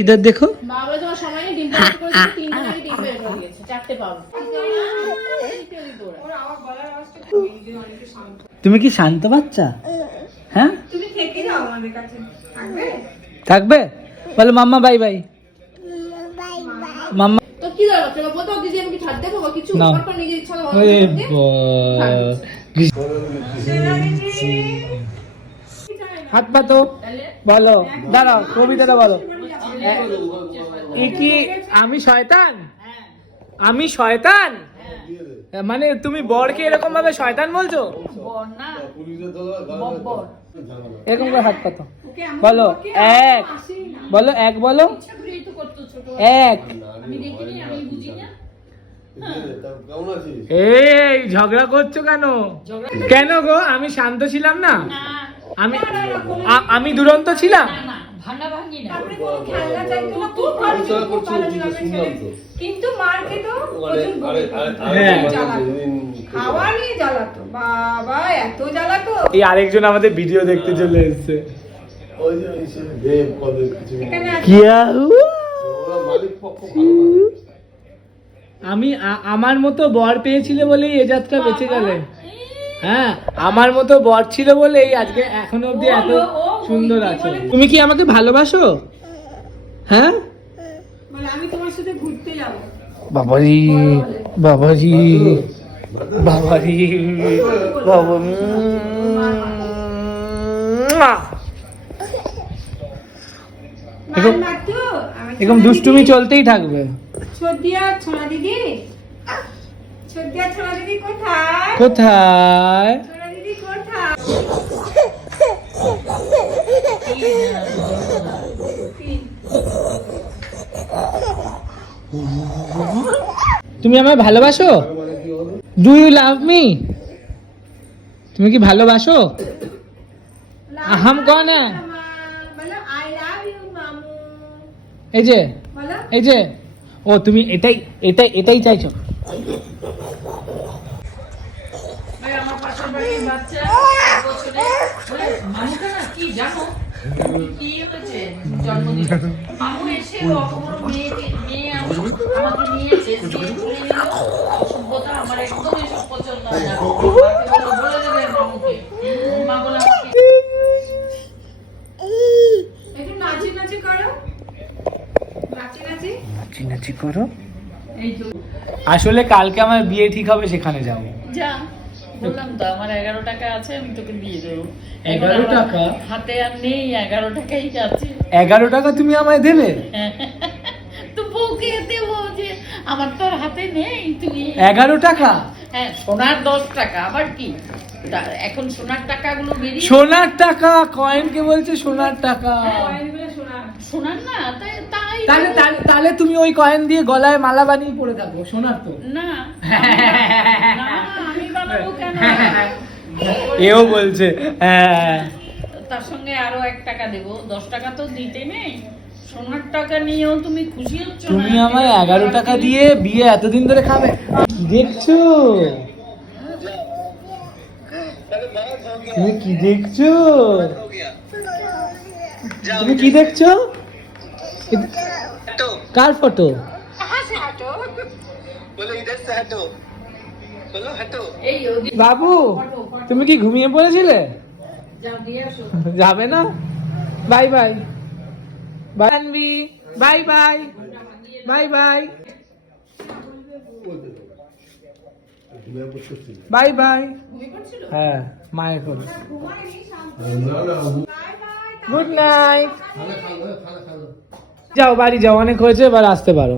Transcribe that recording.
इधर देखो তুমি কি শান্ত বাচ্চা? হ্যাঁ থাকবে? বলো মাম্মা বাই বাই। মাম্মা হাত পাতো বলো, দাঁড়াও কবিতাটা বলো। কি আমি শয়তান? আমি শয়তান মানে তুমি বরকে এরকম ভাবে শয়তান বলছো? এরকম করে হাত পাতো বলো এক, বলো এক, বলো এক। এই ঝগড়া করছো কেন? কেন গো? আমি শান্ত ছিলাম না? আমি দুরন্ত ছিলাম? কিন্তু মার খেত খাওয়া নিয়ে জ্বালাতো, বাবা এত জ্বালাতো। এই আরেকজন আমাদের ভিডিও দেখতে চলে এসেছে। আমি আমার মতো বর পেয়েছিলে বলেই এ যাত্রা বেঁচে গেলে। হ্যাঁ আমার মতো বর ছিল বলেই আজকে এখনো অব্দি এত সুন্দর আছে। তুমি কি আমাকে ভালোবাসো? হ্যাঁ আমি তোমার সাথে ঘুরতে যাব। বাবাজি বাবাজি বাবাজি বাবা এরকম দুষ্টুমি চলতেই থাকবে। ছোটিয়া ছোনা দিদি, ছোটিয়া ছোনা দিদি কোথায়? কোথায় ছোনা দিদি কোথায়? তুমি আমায় ভালোবাসো? Do you love me? তুমি কি ভালোবাসো? হাম কন হ্যায়? I love you মামু। এই যে এই যে ও তুমি এটাই এটাই এটাই চাইছো? ভাই আমার পাশের বাড়ির বাচ্চা বছরে মামুকে না কি জানো কি হয়েছে জন্মদিন মামু এসে অপর মেয়ে আমাকে নিয়েছে সভ্যতা আমার একদম এসব পছন্দ হয় না। বলে দেবেন মামুকে, মা বলে একটু নাচি নাচি করো, নাচি নাচি নাচি নাচি করো। আসলে কালকে আমার বিয়ে ঠিক হবে, সেখানে যাবো। যা বললাম তো আমার 11 টাকা আছে, আমি তোকে দিয়ে দেবো। 11 টাকা হাতে আর নেই, 11 টাকাই আছে। 11 টাকা তুমি আমায় দেবে? তো বউকে দেবো যে আমার তো আর হাতে নেই, তুমি 11 টাকা? হ্যাঁ সোনার 10 টাকা, আবার কি এখন সোনার টাকাগুলো বেরিয়ে। সোনার টাকা? কয়েনকে বলছে সোনার টাকা? সোনার না তাই তাই তাহলে তুমি ওই কয়েন দিয়ে গলায় মালা বানিয়ে পরে থাকো, সোনার তো না। না আমি বানাবো কেন? এও বলছে তার সঙ্গে আরো 1 টাকা দেবো, 10 টাকা তো দিতে নেই। সোনার টাকা নিয়েও তুমি খুশি হচ্ছ? তুমি আমার 11 টাকা দিয়ে বিয়ে এতদিন ধরে খাবে? কি দেখছো তুমি? কি দেখছো তুমি? কি দেখছো? কার ফটো? বাবু তুমি কি ঘুমিয়ে পড়েছিলে? যাবে না? বাই বাই বাই আনবি, bye bye bye bye bye bye. হ্যাঁ মায়ের করে গুড নাইট। যাও বাড়ি যাও, অনেক হয়েছে, এবার আসতে পারো।